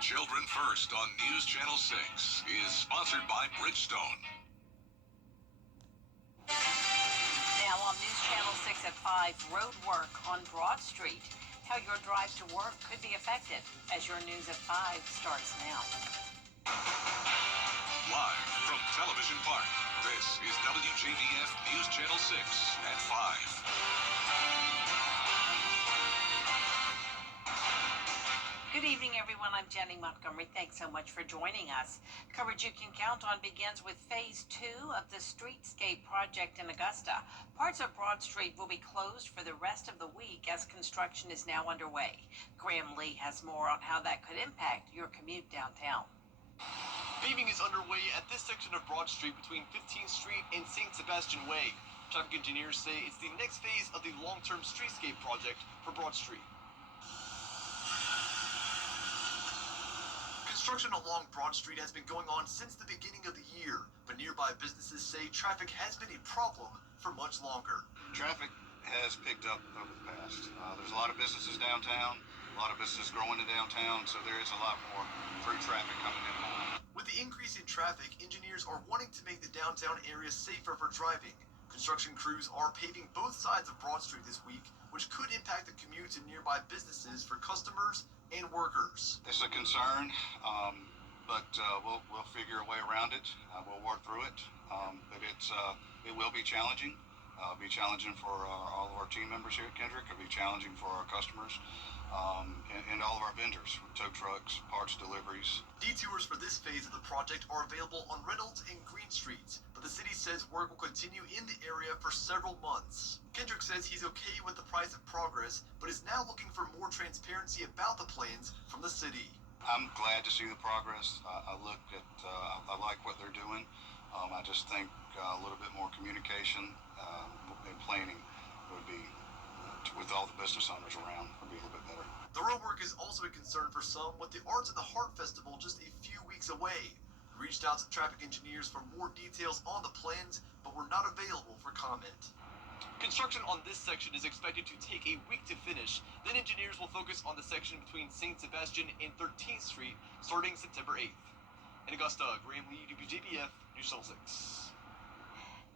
Children First on News Channel 6 is sponsored by Bridgestone. Now on News Channel 6 at 5, road work on Broad Street. How your drive to work could be affected as your News at 5 starts now. Live from Television Park, this is WJBF News Channel 6 at 5. Good evening, everyone. I'm Jenny Montgomery. Thanks so much for joining us. Coverage you can count on begins with Phase 2 of the Streetscape project in Augusta. Parts of Broad Street will be closed for the rest of the week as construction is now underway. Graham Lee has more on how that could impact your commute downtown. Paving is underway at this section of Broad Street between 15th Street and St. Sebastian Way. Traffic engineers say it's the next phase of the long-term Streetscape project for Broad Street. Construction along Broad Street has been going on since the beginning of the year, but nearby businesses say traffic has been a problem for much longer. Traffic has picked up over the past. There's a lot of businesses downtown, a lot of businesses growing in downtown, so there is a lot more through traffic coming in and out. With the increase in traffic, engineers are wanting to make the downtown area safer for driving. Construction crews are paving both sides of Broad Street this week, which could impact the commute to nearby businesses for customers and workers. It's a concern, but we'll figure a way around it. We'll work through it, but it will be challenging. Be challenging for all of our team members here at Kendrick. It'll be challenging for our customers and all of our vendors, tow trucks, parts deliveries. Detours for this phase of the project are available on Reynolds and Green Streets, but the city says work will continue in the area for several months. Kendrick says he's okay with the price of progress, but is now looking for more transparency about the plans from the city. I'm glad to see the progress. I like what they're doing. I just think a little bit more communication and planning would be, with all the business owners around, would be a little bit better. The road work is also a concern for some, with the Arts at the Heart Festival just a few weeks away. We reached out to traffic engineers for more details on the plans, but were not available for comment. Construction on this section is expected to take a week to finish. Then engineers will focus on the section between St. Sebastian and 13th Street starting September 8th. In Augusta, Graham Lee, WJBF, News Channel 6.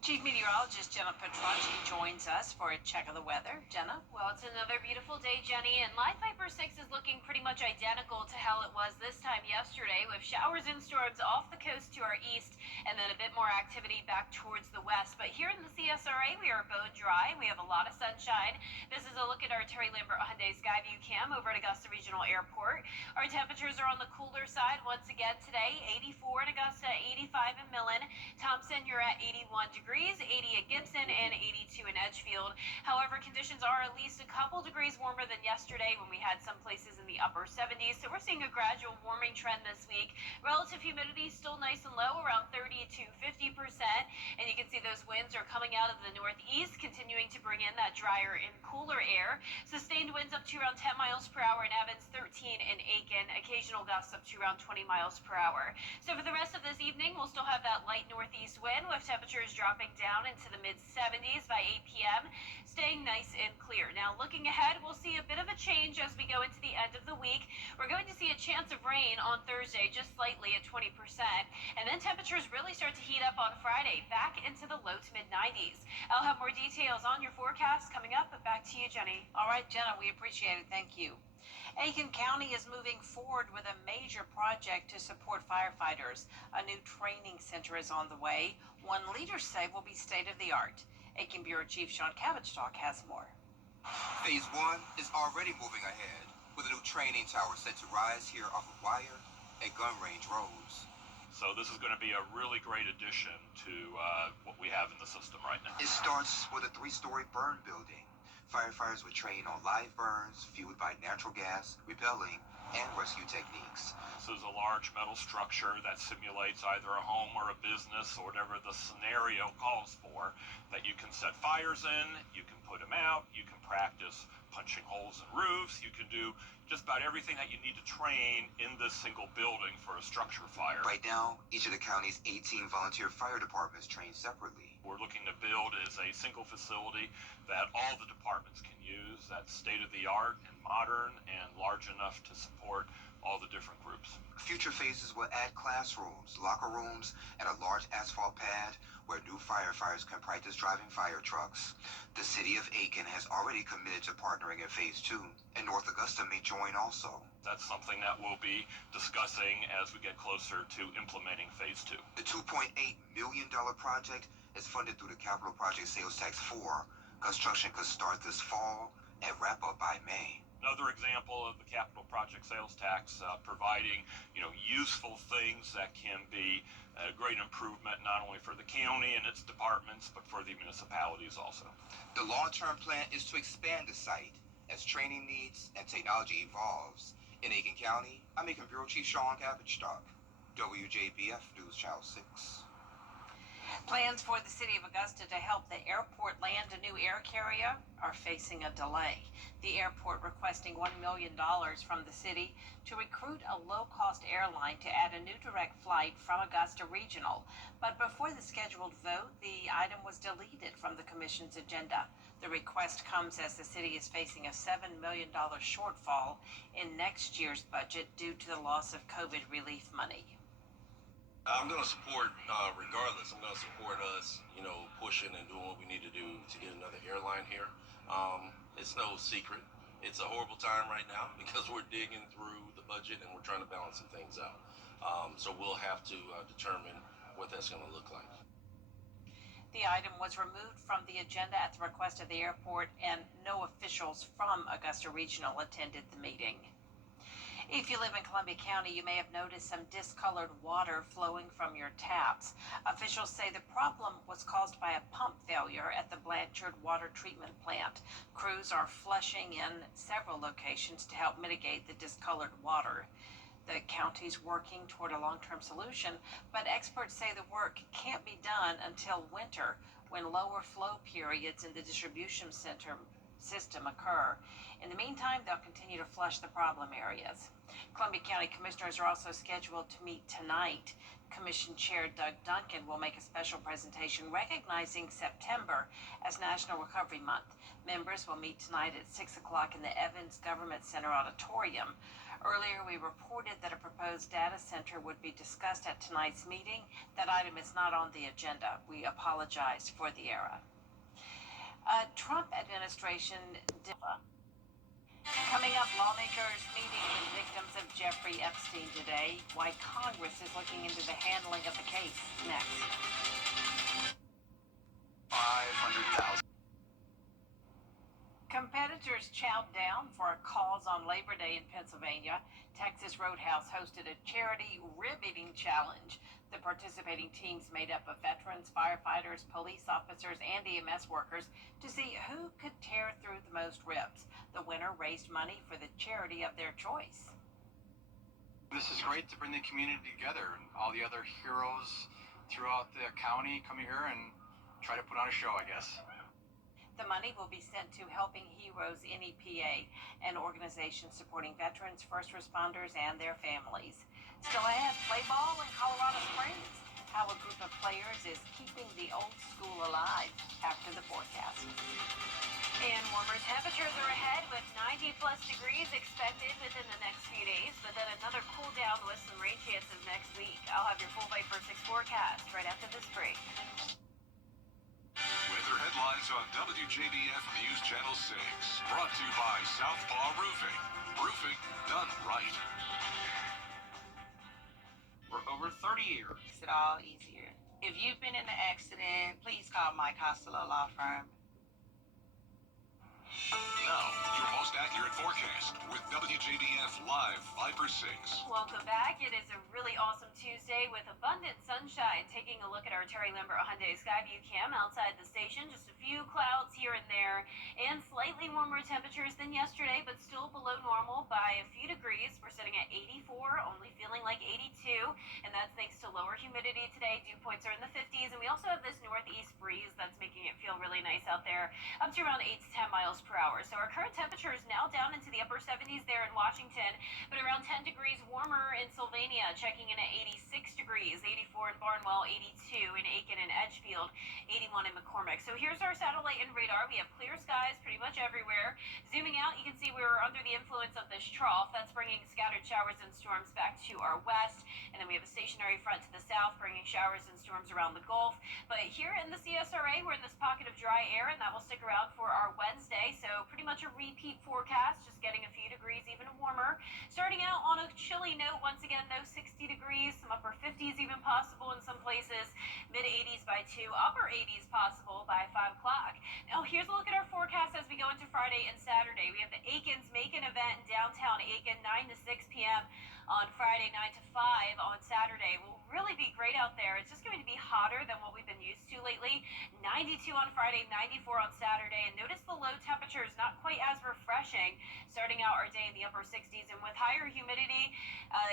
Chief Meteorologist Jenna Petracci joins us for a check of the weather. Jenna? Well, it's another beautiful day, Jenny, and Live Viper 6 is looking pretty much identical to how it was this time yesterday, with showers and storms off the coast to our east and then a bit more activity back towards the west. But here in the CSRA, we are bone dry. We have a lot of sunshine. This is a look at our Terry Lambert Hyundai Skyview cam over at Augusta Regional Airport. Our temperatures are on the cooler side once again today. 84 in Augusta, 85 in Millen. Thompson, you're at 81 degrees. 80 at Gibson, and 82 in Edgefield. However, conditions are at least a couple degrees warmer than yesterday when we had some places in the upper 70s. So we're seeing a gradual warming trend this week. Relative humidity still nice and low, around 30 to 50%. And you can see those winds are coming out of the northeast, continuing to bring in that drier and cooler air. Sustained winds up to around 10 miles per hour in Evans, 13 in Aiken. Occasional gusts up to around 20 miles per hour. So for the rest of this evening, we'll still have that light northeast wind with temperatures dropping down into the mid-70s by 8 p.m., staying nice and clear. Now, looking ahead, we'll see a bit of a change as we go into the end of the week. We're going to see a chance of rain on Thursday, just slightly at 20%, and then temperatures really start to heat up on Friday, back into the low to mid-90s. I'll have more details on your forecast coming up, but back to you, Jenny. All right, Jenna, we appreciate it. Thank you. Aiken County is moving forward with a major project to support firefighters. A new training center is on the way. One leaders say will be state-of-the-art. Aiken Bureau Chief Sean Cabbage-Talk has more. Phase 1 is already moving ahead, with a new training tower set to rise here off of Wire at Gun Range Roads. So this is going to be a really great addition to what we have in the system right now. It starts with a 3-story burn building. Firefighters will train on live burns fueled by natural gas, repelling, and rescue techniques. This is a large metal structure that simulates either a home or a business or whatever the scenario calls for, that you can set fires in, you can put them out, you can practice punching holes in roofs, you can do just about everything that you need to train in this single building for a structure fire. Right now, each of the county's 18 volunteer fire departments train separately. We're looking to build is a single facility that all the departments can use, that's state-of-the-art and modern and large enough to support all the different groups. Future phases will add classrooms, locker rooms, and a large asphalt pad where new firefighters can practice driving fire trucks. The city of Aiken has already committed to partnering in Phase 2, and North Augusta may join also. That's something that we'll be discussing as we get closer to implementing Phase 2. The $2.8 million project is funded through the Capital Project Sales Tax 4. Construction could start this fall and wrap up by May. Another example of the capital project sales tax providing, useful things that can be a great improvement not only for the county and its departments, but for the municipalities also. The long-term plan is to expand the site as training needs and technology evolves. In Aiken County, I'm Aiken Bureau Chief Sean Cabbage-Stock, WJBF News Channel 6. Plans for the city of Augusta to help the airport land a new air carrier are facing a delay. The airport requesting $1 million from the city to recruit a low-cost airline to add a new direct flight from Augusta Regional. But before the scheduled vote, the item was deleted from the commission's agenda. The request comes as the city is facing a $7 million shortfall in next year's budget due to the loss of COVID relief money. I'm going to support, regardless, I'm going to support us, pushing and doing what we need to do to get another airline here. It's no secret. It's a horrible time right now because we're digging through the budget and we're trying to balance some things out. So we'll have to determine what that's going to look like. The item was removed from the agenda at the request of the airport, and no officials from Augusta Regional attended the meeting. If you live in Columbia County, you may have noticed some discolored water flowing from your taps. Officials say the problem was caused by a pump failure at the Blanchard Water Treatment Plant. Crews are flushing in several locations to help mitigate the discolored water. The county's working toward a long-term solution, but experts say the work can't be done until winter, when lower flow periods in the distribution system occur. In the meantime, they'll continue to flush the problem areas. Columbia County Commissioners are also scheduled to meet tonight. Commission Chair Doug Duncan will make a special presentation recognizing September as National Recovery Month. Members will meet tonight at 6 o'clock in the Evans Government Center auditorium. Earlier, we reported that a proposed data center would be discussed at tonight's meeting. That item is not on the agenda. We apologize for the error. Trump administration. Coming up, lawmakers meeting with victims of Jeffrey Epstein today. Why Congress is looking into the handling of the case. Next. 500,000. Competitors chowed down for a cause on Labor Day in Pennsylvania. Texas Roadhouse hosted a charity rib-eating challenge. The participating teams made up of veterans, firefighters, police officers, and EMS workers to see who could tear through the most ribs. The winner raised money for the charity of their choice. This is great to bring the community together, and all the other heroes throughout the county come here and try to put on a show, I guess. The money will be sent to Helping Heroes NEPA, an organization supporting veterans, first responders, and their families. Still ahead, play ball in Colorado Springs. How a group of players is keeping the old school alive after the forecast. And warmer temperatures are ahead with 90-plus degrees expected within the next few days, but then another cool down with some rain chances next week. I'll have your full Viper 6 forecast right after this break. Weather headlines on WJBF News Channel 6. Brought to you by Southpaw Roofing. Roofing done right. For over 30 years. Makes it all easier. If you've been in an accident, please call Mike Hostler Law Firm. Now, your most accurate forecast with WJBF Live Viper 6. Welcome back. It is a really awesome Tuesday with abundant sunshine. Taking a look at our Terry Limber Hyundai Skyview cam outside the station. Just a few clouds here and there and slightly warmer temperatures than yesterday, but still below normal by a few degrees. We're sitting at 84, only feeling like 82, and that's thanks to lower humidity today. Dew points are in the 50s, and we also have this northeast breeze that's making it feel really nice out there, up to around 8 to 10 miles per hour. So our current temperature is now down into the upper 70s there in Washington, but around 10 degrees warmer in Sylvania, checking in at 86 degrees, 84 in Barnwell, 82 in Aiken and Edgefield, 81 in McCormick. So here's our satellite and radar. We have clear skies pretty much everywhere. Zooming out, you can see we're under the influence of this trough. That's bringing scattered showers and storms back to our west. And then we have a stationary front to the south, bringing showers and storms around the Gulf. But here in the CSRA, we're in this pocket of dry air, and that will stick around for our Wednesday. So pretty much a repeat forecast, just getting a few degrees even warmer. Starting out on a chilly note, once again, no 60 degrees, some upper 50s even possible in some places, mid 80s by 2, upper 80s possible by 5 o'clock. Now here's a look at our forecast as we go into Friday and Saturday. We have the Aiken's Macon event in downtown Aiken, 9 to 6 p.m. on Friday, 9 to 5 on Saturday. Will really be great out there. It's just going to be hotter than what we've been used to lately. 92 on Friday, 94 on Saturday. And notice the low temperature is not quite as refreshing, starting out our day in the upper 60s. And with higher humidity,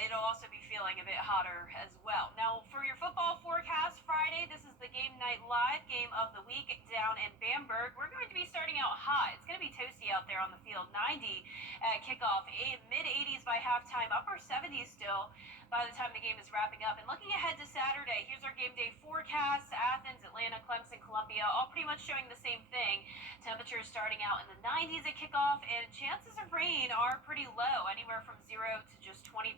it'll also be feeling a bit hotter as well. Now, for your football forecast, Friday, this is the Game Night Live game of the week down in Bamberg. We're going to be starting out hot. It's going to be toasty out there on the field. 90 at kickoff, mid 80s by halftime, upper 70s still by the time the game is wrapping up. And looking ahead to Saturday, here's our game day forecast. Athens, Atlanta, Clemson, Columbia, all pretty much showing the same thing. Temperatures starting out in the 90s at kickoff, and chances of rain are pretty low, anywhere from 0 to just 20%.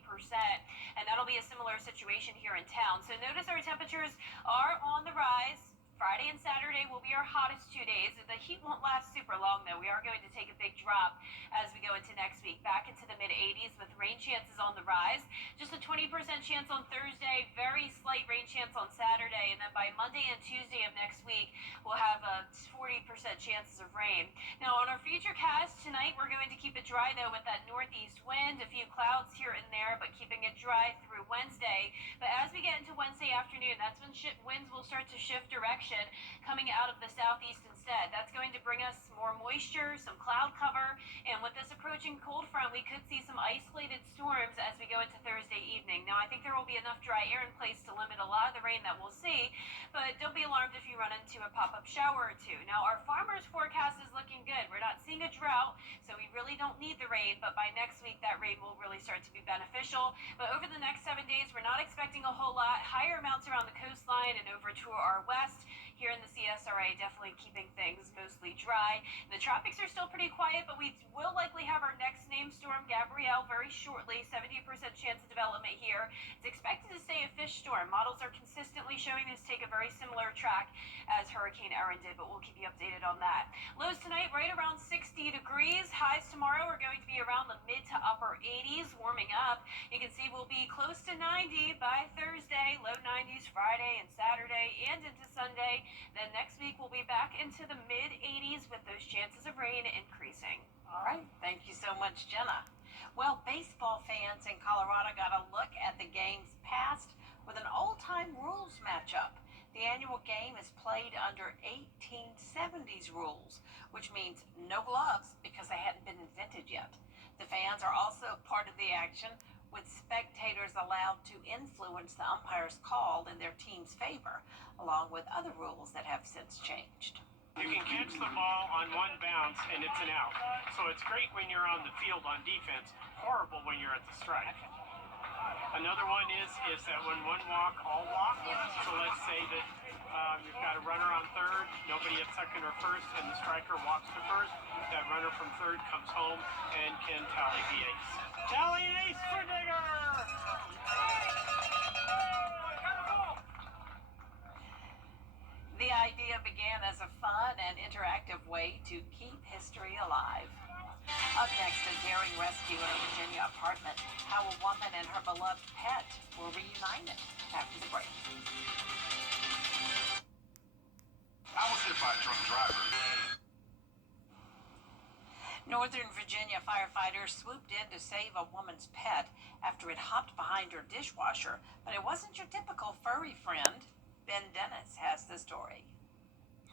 And that'll be a similar situation here in town. So notice our temperatures are on the rise. Friday and Saturday will be our hottest 2 days. The heat won't last super long, though. We are going to take a big drop as we go into next week, back into the mid-80s with rain chances on the rise. Just a 20% chance on Thursday, very slight rain chance on Saturday, and then by Monday and Tuesday of next week, we'll have a 40% chances of rain. Now, on our future cast tonight, we're going to keep it dry, though, with that northeast wind, a few clouds here and there, but keeping it dry through Wednesday. But as we get into Wednesday afternoon, that's when winds will start to shift direction, coming out of the southeast instead. That's going to bring us more moisture, some cloud cover, and with this approaching cold front, we could see some isolated storms as we go into Thursday evening. Now, I think there will be enough dry air in place to limit a lot of the rain that we'll see, but don't be alarmed if you run into a pop-up shower or two. Now, our farmers' forecast is looking good. We're not seeing a drought, so we really don't need the rain, but by next week, that rain will really start to be beneficial. But over the next 7 days, we're not expecting a whole lot. Higher amounts around the coastline and over to our west. Here in the CSRA, definitely keeping things mostly dry. The tropics are still pretty quiet, but we will likely have our next named storm, Gabrielle, very shortly. 70% chance of development here. It's expected to stay a fish storm. Models are consistently showing this take a very similar track as Hurricane Erin did, but we'll keep you updated on that. Lows tonight, right around 60 degrees. Highs tomorrow are going to be around the mid to upper 80s, warming up. You can see we'll be close to 90 by Thursday, low 90s Friday and Saturday and into Sunday. Then next week we'll be back into the mid 80s with those chances of rain increasing. All right, thank you so much, Jenna. Well, baseball fans in Colorado got a look at the games past with an old-time rules matchup. The annual game is played under 1870s rules, which means no gloves because they hadn't been invented yet. The fans are also part of the action, with spectators allowed to influence the umpire's call in their team's favor, along with other rules that have since changed. You can catch the ball on one bounce and it's an out. So it's great when you're on the field on defense, horrible when you're at the strike. Another one is that when one walk, all walk. So let's say that you've got a runner on third, nobody at second or first, and the striker walks to first. That runner from third comes home and can tally the ace. Tally an ace for Digger! The idea began as a fun and interactive way to keep history alive. Up next, a daring rescue in a Virginia apartment. How a woman and her beloved pet were reunited after the break. I was hit by a drunk driver. Northern Virginia firefighters swooped in to save a woman's pet after it hopped behind her dishwasher, but it wasn't your typical furry friend. Ben Dennis has the story.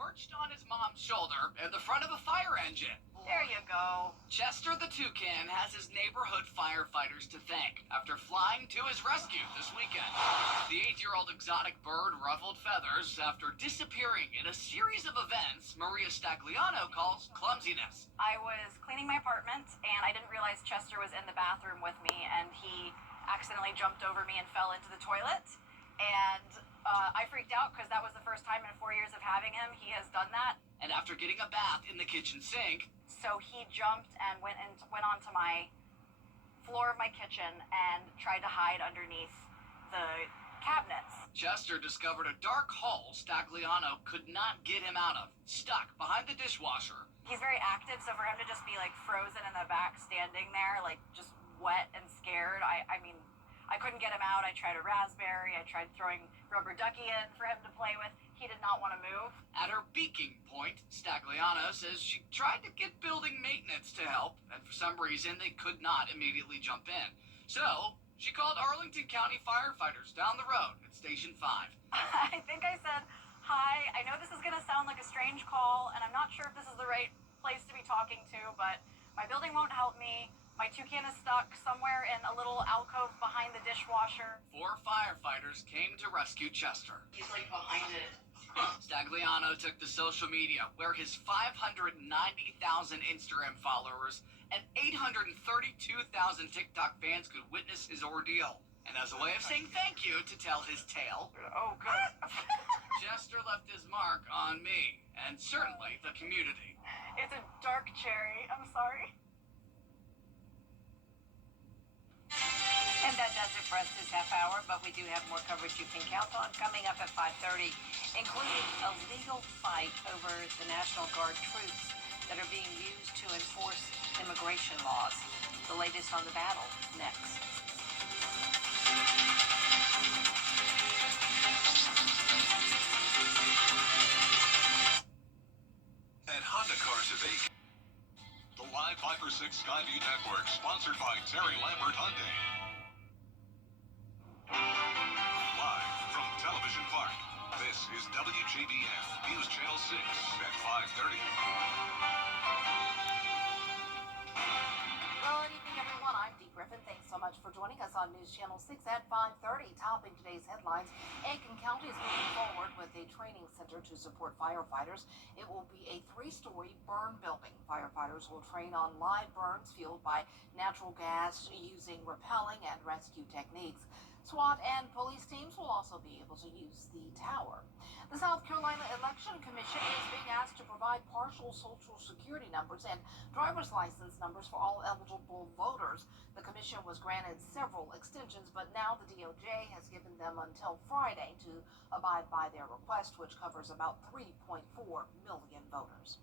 perched on his mom's shoulder in the front of a fire engine. There you go. Chester the toucan has his neighborhood firefighters to thank after flying to his rescue this weekend. The 8-year-old exotic bird ruffled feathers after disappearing in a series of events Maria Stagliano calls clumsiness. I was cleaning my apartment and I didn't realize Chester was in the bathroom with me, and he accidentally jumped over me and fell into the toilet. And I freaked out because that was the first time in 4 years of having him he has done that. And after getting a bath in the kitchen sink, so he jumped and went onto my floor of my kitchen and tried to hide underneath the cabinets. Chester discovered a dark hole Stagliano could not get him out of, stuck behind the dishwasher. He's very active, so for him to just be like frozen in the back, standing there, like just wet and scared, I mean, I couldn't get him out. I tried a raspberry. I tried throwing rubber ducky in for him to play with. He did not want to move. At her peaking point, Stagliano says she tried to get building maintenance to help, and for some reason they could not immediately jump in. So she called Arlington County firefighters down the road at Station 5. I think I said, hi, I know this is going to sound like a strange call, and I'm not sure if this is the right place to be talking to, but my building won't help me. My toucan is stuck somewhere in a little alcove behind the dishwasher. 4 firefighters came to rescue Chester. He's like behind it. Stagliano took to social media, where his 590,000 Instagram followers and 832,000 TikTok fans could witness his ordeal. And as a way of saying thank you to tell his tale, Oh, good. Chester left his mark on me, and certainly the community. It's a dark cherry. I'm sorry. And that does it for us this half hour, but we do have more coverage you can count on coming up at 5:30, including a legal fight over the National Guard troops that are being used to enforce immigration laws. The latest on the battle next. At Honda Cars of Aiken. The Live 5 for 6 Skyview Network, sponsored by Terry Lambert Hyundai. Live from Television Park, this is WJBF News Channel 6 at 5:30. Well, good evening, everyone. I'm Dee Griffin. Thanks so much for joining us on News Channel 6 at 5:30. Topping today's headlines, Aiken County is moving forward with a training center to support firefighters. It will be a 3-story burn building. Firefighters will train on live burns fueled by natural gas using rappelling and rescue techniques. SWAT and police teams will also be able to use the tower. The South Carolina Election Commission is being asked to provide partial Social Security numbers and driver's license numbers for all eligible voters. The commission was granted several extensions, but now the DOJ has given them until Friday to abide by their request, which covers about 3.4 million voters.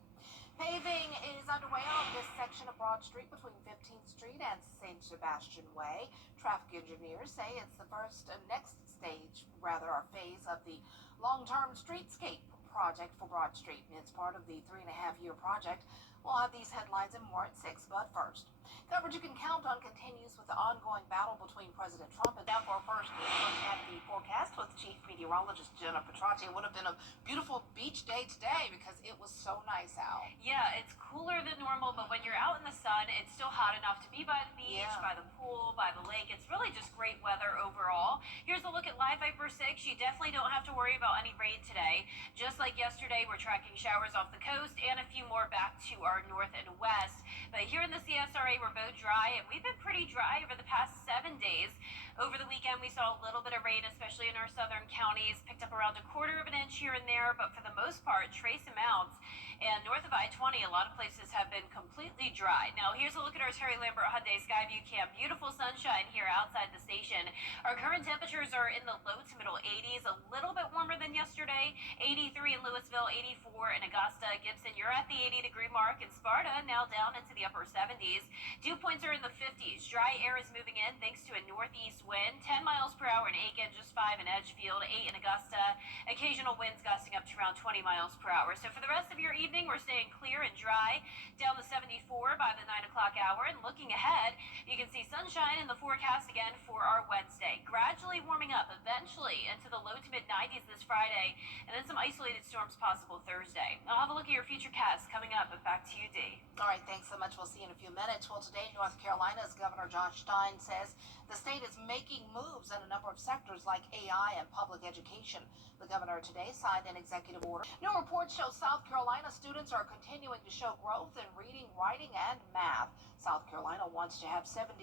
Paving is underway on this section of Broad Street between 15th Street and St. Sebastian Way. Traffic engineers say it's the first next stage, or phase of the long-term streetscape project for Broad Street. It's part of the 3.5-year project. We'll have these headlines and more at 6, but first, coverage you can count on continues with the ongoing battle between President Trump and now for our first look at the forecast with Chief Meteorologist Jenna Petracci. It would have been a beautiful beach day today because it was so nice out. Yeah, it's cooler than normal, but when you're out in the sun, it's still hot enough to be by the beach, by the pool, by the lake. It's really just great weather overall. Here's a look at Live Viper 6. You definitely don't have to worry about any rain today. Just like yesterday, we're tracking showers off the coast and a few more back to our north and west. But here in the CSRA, we're both dry, and we've been pretty dry over the past 7 days. Over the weekend, we saw a little bit of rain, especially in our southern counties. Picked up around 1/4 of an inch here and there, but for the most part, trace amounts. And north of I-20, a lot of places have been completely dry. Now, here's a look at our Terry Lambert Hyundai Skyview Cam. Beautiful sunshine here outside the station. Our current temperatures are in the low to middle 80s, a little bit warmer than yesterday. 83 in Louisville, 84 in Augusta. Gibson, you're at the 80-degree mark. In Sparta, now down into the upper 70s. Dew points are in the 50s. Dry air is moving in thanks to a northeast wind, 10 miles per hour in Aiken, just 5 in Edgefield, 8 in Augusta. Occasional winds gusting up to around 20 miles per hour. So for the rest of your evening, we're staying clear and dry, down to 74 by the 9 o'clock hour. And looking ahead, you can see sunshine in the forecast again for our Wednesday. Gradually warming up eventually into the low to mid 90s this Friday, and then some isolated storms possible Thursday. I'll have a look at your futurecast coming up, but back to you, Dee. All right, thanks so much. We'll see you in a few minutes. Well, today, North Carolina's Governor Josh Stein says the state is making moves in a number of sectors like AI and public education. The governor today signed an executive order. New reports show South Carolina students are continuing to show growth in reading, writing, and math. South Carolina wants to have 75%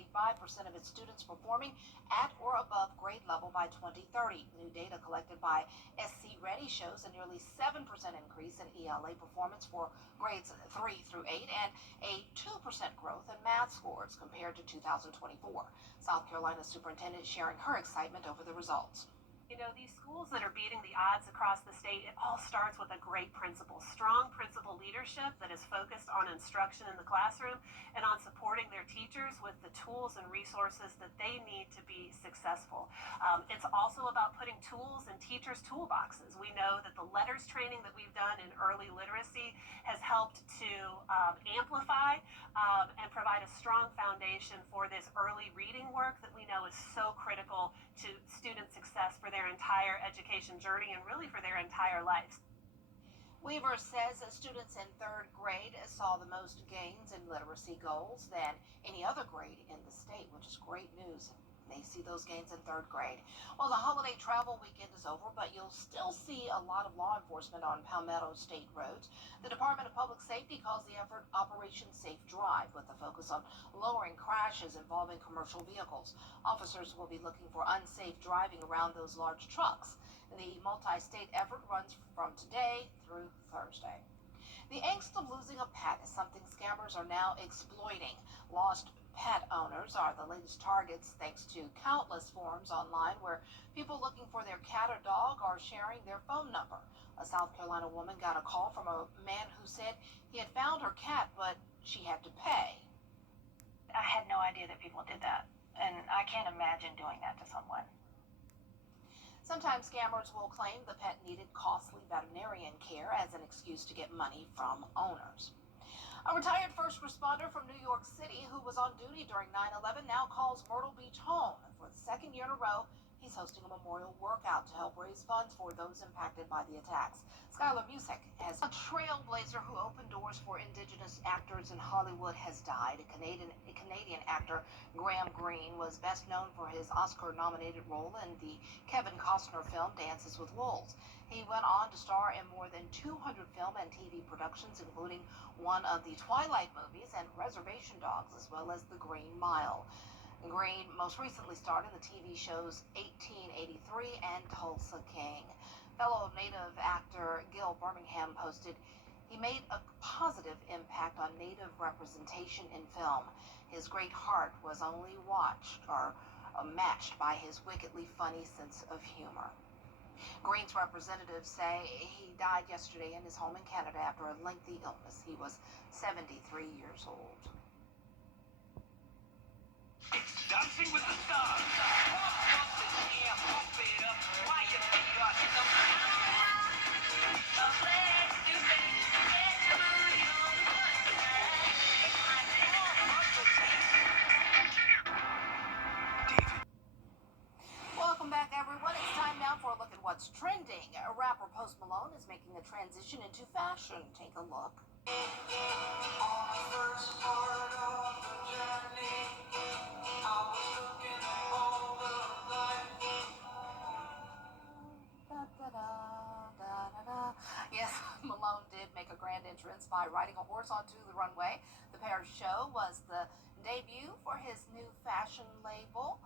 of its students performing at or above grade level by 2030. New data collected by SC Ready shows a nearly 7% increase in ELA performance for grades 3 through 8 and a 2% growth in math scores compared to 2024. South Carolina Superintendent sharing her excitement over the results. You know, these schools that are beating the odds across the state, it all starts with a great principal, strong principal leadership that is focused on instruction in the classroom and on supporting their teachers with the tools and resources that they need to be successful. It's also about putting tools in teachers' toolboxes. We know that the letters training that we've done in early literacy has helped to amplify and provide a strong foundation for this early reading work that we know is so critical to student success for their entire education journey and really for their entire lives. Weaver says that students in third grade saw the most gains in literacy goals than any other grade in the state, which is great news. They see those gains in third grade. Well, the holiday travel weekend is over, but you'll still see a lot of law enforcement on Palmetto State roads. The Department of Public Safety calls the effort Operation Safe Drive, with a focus on lowering crashes involving commercial vehicles. Officers will be looking for unsafe driving around those large trucks. The multi-state effort runs from today through Thursday. The angst of losing a pet is something scammers are now exploiting. Lost pet owners are the latest targets thanks to countless forums online where people looking for their cat or dog are sharing their phone number. A South Carolina woman got a call from a man who said he had found her cat, but she had to pay. I had no idea that people did that, and I can't imagine doing that to someone. Sometimes scammers will claim the pet needed costly veterinarian care as an excuse to get money from owners. A retired first responder from New York City who was on duty during 9/11 now calls Myrtle Beach home. For the second year in a row, he's hosting a memorial workout to help raise funds for those impacted by the attacks. Skylar Musick has a trailblazer who opened doors for indigenous actors in Hollywood has died. Canadian actor Graham Greene was best known for his Oscar-nominated role in the Kevin Costner film Dances with Wolves. He went on to star in more than 200 film and TV productions, including one of the Twilight movies and Reservation Dogs, as well as The Green Mile. Greene most recently starred in the TV shows 1883 and Tulsa King. Fellow Native actor Gil Birmingham posted, he made a positive impact on Native representation in film. His great heart was only matched by his wickedly funny sense of humor. Greene's representatives say he died yesterday in his home in Canada after a lengthy illness. He was 73 years old. It's Dancing with the Stars. Pump up the jam, pump it up. Why you think you got some place to be? Get your booty on the bus tonight. David. Welcome back, everyone. It's time now for a look at what's trending. Rapper Post Malone is making a transition into fashion. Take a look. On the first part of the journey, I was looking for the light. Yes, Malone did make a grand entrance by riding a horse onto the runway. The Paris show was the debut for his new fashion label.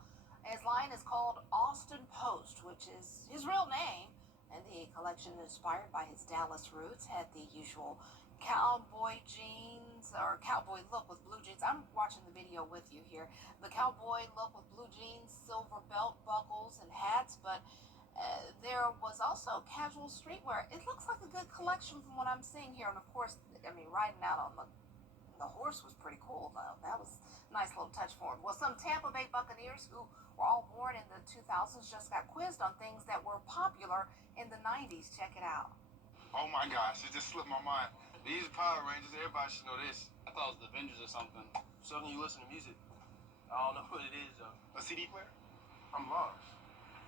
His line is called Austin Post, which is his real name, and the collection inspired by his Dallas roots had the usual cowboy jeans or cowboy look with blue jeans. I'm watching the video with you here. The cowboy look with blue jeans, silver belt buckles, and hats, but there was also casual streetwear. It looks like a good collection from what I'm seeing here, and of course, I mean, riding out on the The horse was pretty cool, though. That was a nice little touch for him. Well, some Tampa Bay Buccaneers who were all born in the 2000s just got quizzed on things that were popular in the 90s. Check it out. Oh my gosh, it just slipped my mind. These are Power Rangers. Everybody should know this. I thought it was the Avengers or something. Suddenly you listen to music. I don't know what it is, though. A CD player? I'm lost.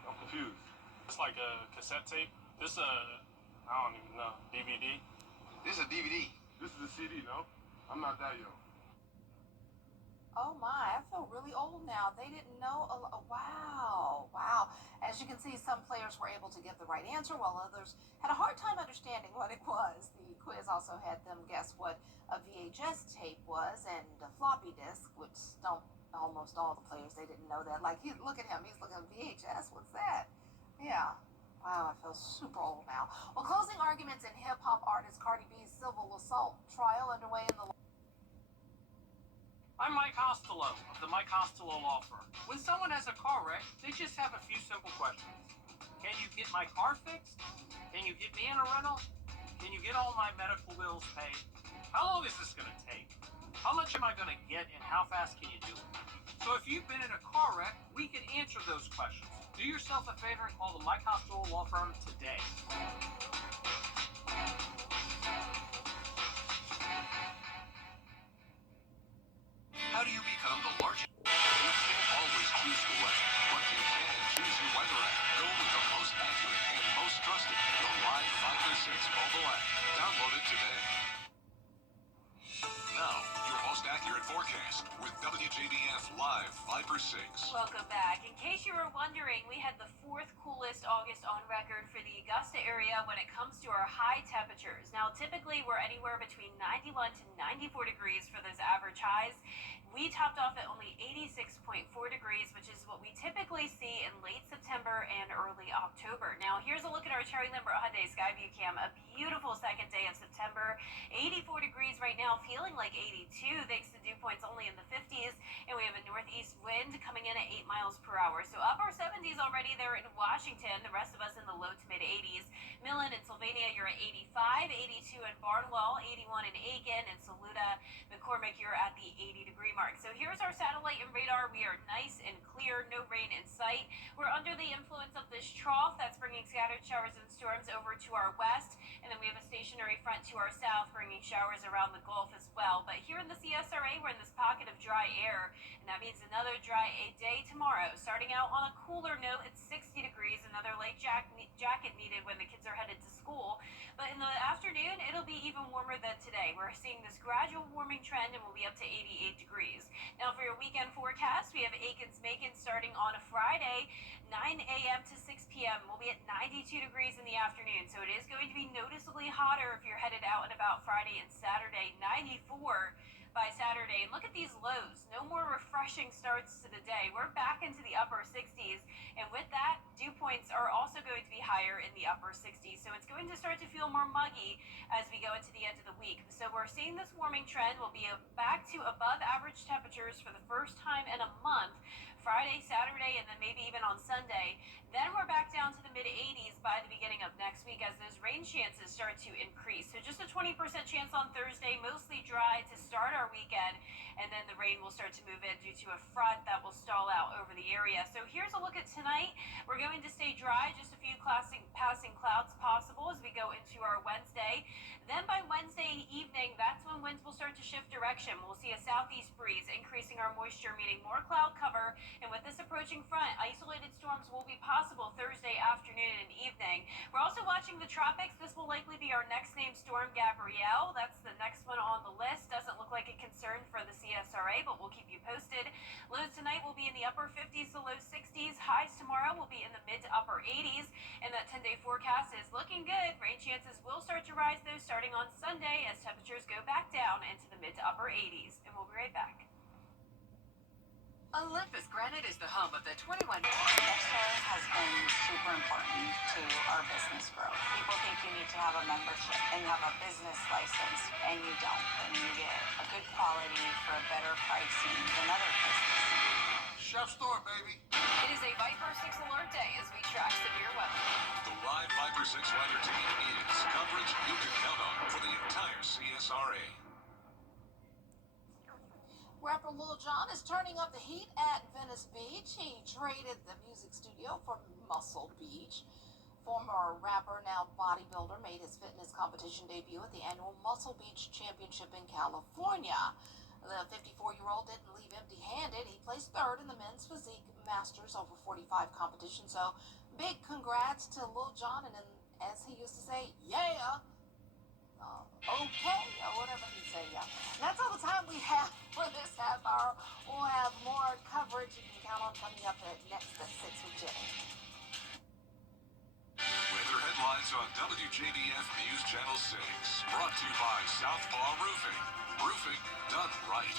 I'm confused. It's like a cassette tape. This I don't even know. DVD. This is a DVD. This is a CD, no? I'm not that young. Oh my, I feel really old now. They didn't know. Wow. As you can see, some players were able to get the right answer, while others had a hard time understanding what it was. The quiz also had them guess what a VHS tape was and a floppy disk, which almost all the players, they didn't know that. Like, look at him. He's looking at VHS. What's that? Yeah. Wow, I feel super old now. Well, closing arguments in hip-hop artist Cardi B's civil assault trial underway in the... I'm Mike Costello of the Mike Costello Law Firm. When someone has a car wreck, they just have a few simple questions. Can you get my car fixed? Can you get me in a rental? Can you get all my medical bills paid? How long is this going to take? How much am I going to get and how fast can you do it? So if you've been in a car wreck, we can answer those questions. Do yourself a favor and call the Mike Costello Law Firm today. How do you become the largest? You can't always choose the weather, but you can choose your weather app. Go with the most accurate and most trusted, the Live 5 to 6 mobile app. Download it today. Now, your most accurate forecast with WJBF Live 5 for 6. Welcome back. In case you were wondering, we had the 4th coolest August on record for the Augusta area when it comes to our high temperatures. Now, typically we're anywhere between 91 to 94 degrees for those average highs. We topped off at only 86.4 degrees, which is what we typically see in late September and early October. Now, here's a look at our Cherry Limber Hyundai Skyview Cam. A beautiful second day of September. 84 degrees right now, feeling like 82 thanks to dew points only in the 50s. And we have a northeast wind coming in at 8 miles per hour. So upper 70s already there in Washington. The rest of us in the low to mid 80s. Millen and Sylvania, you're at 85, 82 in Barnwell, 81 in Aiken, and Saluda, McCormick, you're at the 80-degree mark. So here's our satellite and radar. We are nice and clear, no rain in sight. We're under the influence of this trough that's bringing scattered showers and storms over to our west, and then we have a stationary front to our south bringing showers around the Gulf as well. But here in the CSRA, we're in this pocket of dry air, and that means another dry day tomorrow. Starting out on a cooler note at 60 degrees, another light jacket needed when the kids are headed to school. But in the afternoon, it'll be even warmer than today. We're seeing this gradual warming trend, and we'll be up to 88 degrees. Now for your weekend forecast, we have Aikens-Macon starting on a Friday, 9 a.m. to 6 p.m. We'll be at 92 degrees in the afternoon, so it is going to be noticeably hotter if you're headed out and about Friday and Saturday. 94 by Saturday. And look at these lows. No more refreshing starts to the day. We're back into the upper 60s, and with that, dew points are also going to be higher in the upper 60s. So it's going to start to feel more muggy as we go into the end of the week. So we're seeing this warming trend. We'll be back to above average temperatures for the first time in a month. Friday, Saturday, and then maybe even on Sunday. Then we're back down to the mid-80s by the beginning of next week as those rain chances start to increase. So just a 20% chance on Thursday, mostly dry to start our weekend, and then the rain will start to move in due to a front that will stall out over the area. So here's a look at tonight. We're going to stay dry, just a few passing clouds possible as we go into our Wednesday. Then by Wednesday evening, that's when winds will start to shift direction. We'll see a southeast breeze, increasing our moisture, meaning more cloud cover. And with this approaching front, isolated storms will be possible Thursday afternoon and evening. We're also watching the tropics. This will likely be our next named storm, Gabrielle. That's the next one on the list. Doesn't look like a concern for the CSRA, but we'll keep you posted. Lows tonight will be in the upper 50s to low 60s. Highs tomorrow will be in the mid to upper 80s. And that 10-day forecast is looking good. Rain chances will start to rise, though, starting on Sunday as temperatures go back down into the mid to upper 80s. And we'll be right back. Olympus Granite is the home of the 21. Dexter has been super important to our business growth. People think you need to have a membership and have a business license, and you don't. And you get a good quality for a better pricing than other places. Chef store, baby. It is a Viper 6 alert day as we track severe weather. The Live 5 for 6 weather team is coverage you can count on for the entire CSRA. rapper Lil Jon is turning up the heat at Venice Beach. He traded the music studio for Muscle Beach. Former rapper, now bodybuilder, made his fitness competition debut at the annual Muscle Beach Championship in California. The 54-year-old didn't leave empty-handed. He placed third in the men's physique masters over 45 competition. So big congrats to Lil Jon, and as he used to say, yeah, okay, or whatever he said, yeah. And that's all the time we have for this half hour. We'll have more coverage you can count on coming up next at 6 with Jenny. Weather headlines on WJBF News Channel 6. Brought to you by Southpaw Roofing. Roofing done right.